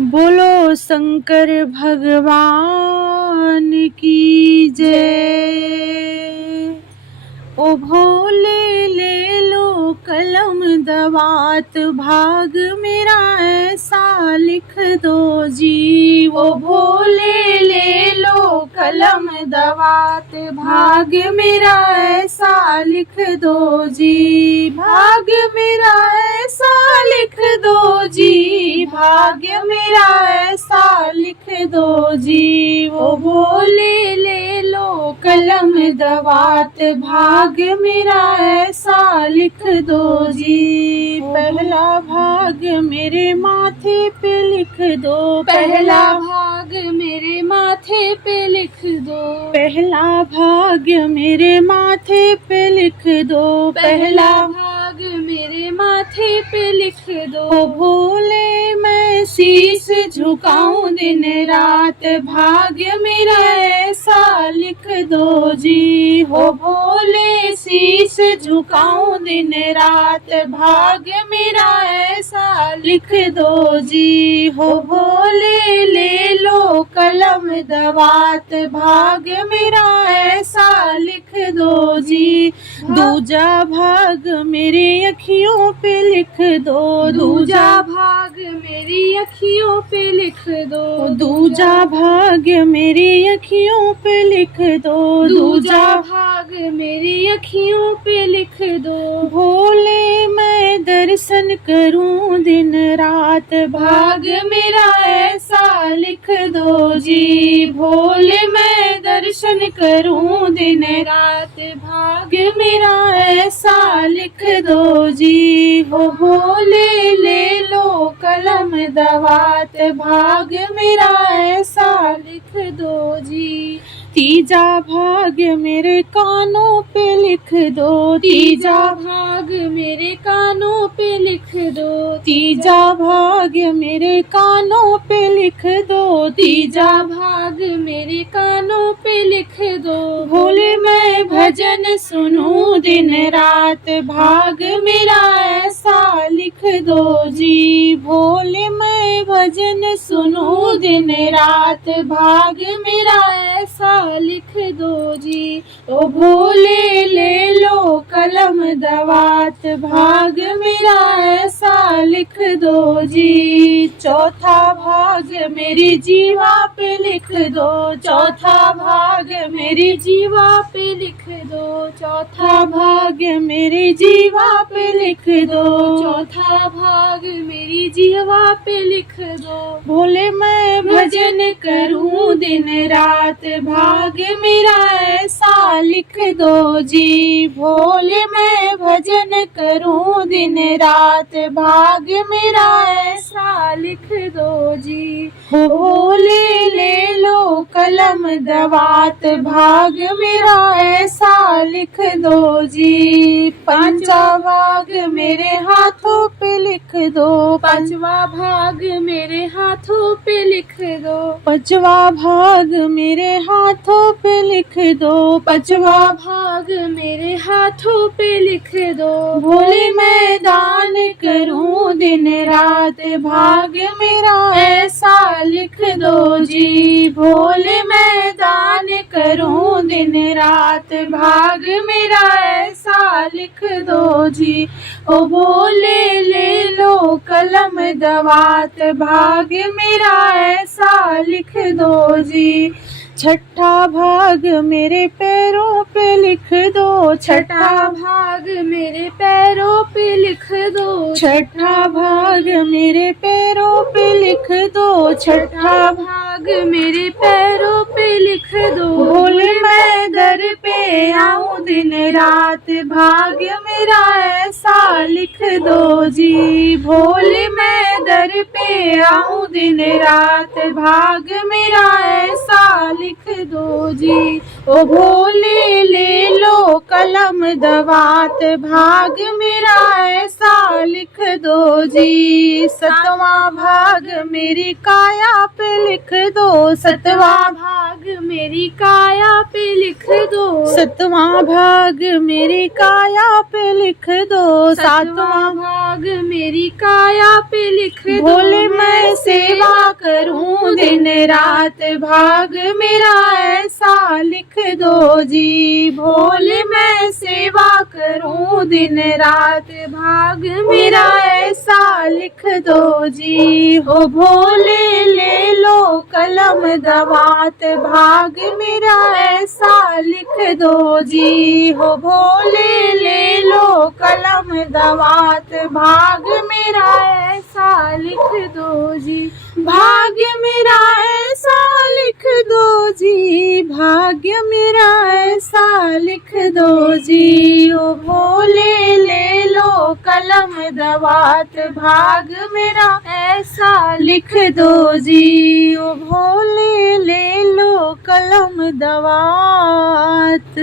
बोलो शंकर भगवान की जय। ओ भोले ले लो कलम दवात, भाग मेरा ऐसा लिख दो जी। ओ भोले ले लो कलम दवात, भाग मेरा ऐसा लिख दो जी। भाग मेरा ऐसा लिख दो जी, भाग्य मेरा ऐसा लिख दो जी। वो भोले ले लो कलम दवात, भाग्य मेरा ऐसा लिख दो जी। पहला भाग मेरे माथे पे लिख दो, पहला भाग मेरे माथे पे लिख दो। पहला भाग मेरे माथे पे लिख दो, पहला भाग मेरे माथे पे लिख दो। ओ भोले मैं शीश झुकाऊं दिन रात, भाग्य मेरा ऐसा लिख दो जी। हो भोले शीश झुकाऊं दिन रात, भाग्य मेरा ऐसा लिख दो जी। हो भोले ले लो कलम दवात, भाग्य मेरा ऐसा लिख दो जी। दूजा भाग मेरी अखियों पे लिख दो, दूजा भाग मेरी अखियों पे लिख दो। दूजा भाग मेरी अखियों पे लिख दो, दूजा भाग मेरी अखियों पे लिख दो। भोले मैं दर्शन करूं दिन रात, भाग्य मेरा ऐसा लिख दो जी। भोले मैं दर्शन करूं दिन रात, भाग्य मेरा ऐसा लिख दो जी। हो भोले ले लो कलम दवात, भाग्य मेरा ऐसा लिख दो जी। तीजा भाग मेरे कानों पे लिख दो, तीजा भाग मेरे कानों पे लिख दो। तीजा भाग मेरे कानों पे लिख दो, तीजा भाग मेरे कानों पे लिख दो। भोले मैं भजन सुनूं दिन रात, भाग मेरा ऐसा लिख दो जी। भोले मैं भजन सुनूं दिन रात, भाग मेरा ऐसा लिख दो जी। ओ भोले ले लो कलम दवात, भाग मेरा ऐसा लिख दो जी। चौथा भाग मेरी जीवा पे लिख दो, चौथा भाग मेरी जीवा पे लिख दो। चौथा भाग मेरी जीवा पे लिख दो, चौथा भाग मेरी जीवा पे लिख दो। भोले मैं भजन करूं दिन रात, भाग्य मेरा ऐसा लिख दो जी। भोले मैं भजन करूं दिन रात, भाग्य मेरा ऐसा लिख दो जी। भोले ले लो कलम दवात, भाग्य मेरा ऐसा लिख दो जी। पांचवा भाग मेरे हाथों पे लिख दो, पांचवा भाग मेरे हाथों पे लिख दो। पांचवा भाग मेरे हाथों पे लिख दो, पांचवा भाग मेरे हाथों पे लिख दो। भोले मैं दान करूं दिन रात, भाग्य मेरा ऐसा लिख दो जी। भोले मैं दान करूं दिन रात, भाग्य मेरा ऐसा लिख दो जी। ओ भोले ले लो कलम दवात, भाग्य मेरा ऐसा लिख दो जी। छठा भाग मेरे पैरों पे लिख दो, छठा भाग मेरे पैरों पे लिख दो। छठा भाग मेरे पैरों पे लिख दो, छठा भाग मेरे पैरों पे लिख दो। भोले मैं दर पे आऊं दिन रात, भाग्य मेरा ऐसा लिख दो जी। भोले मैं दर पे आऊं दिन रात, भाग्य मेरा ऐसा लिख दो जी। ओ भोले ले लो कलम दवात, भाग्य मेरा ऐसा लिख दो जी। सतवां भाग मेरी काया पे लिख दो, सतवां भाग मेरी काया पे लिख दो। सतवां भाग मेरी काया पे लिख दो, सातवां भाग मेरी काया पे लिख दो। भोले मैं सेवा दिन रात भाग मेरा ऐसा लिख दो जी। भोले मैं सेवा करूं दिन रात भाग मेरा ऐसा लिख दो जी। हो भोले ले लो कलम दवात भाग मेरा ऐसा लिख दो जी। हो भोले ले लो कलम दवात भाग मेरा ऐसा लिख दो जी। भाग्य मेरा ऐसा लिख दो जी। भाग्य मेरा ऐसा लिख दो जी। ओ भोले ले लो कलम दवात भाग मेरा ऐसा लिख दो जी। ओ भोले ले लो कलम दवात।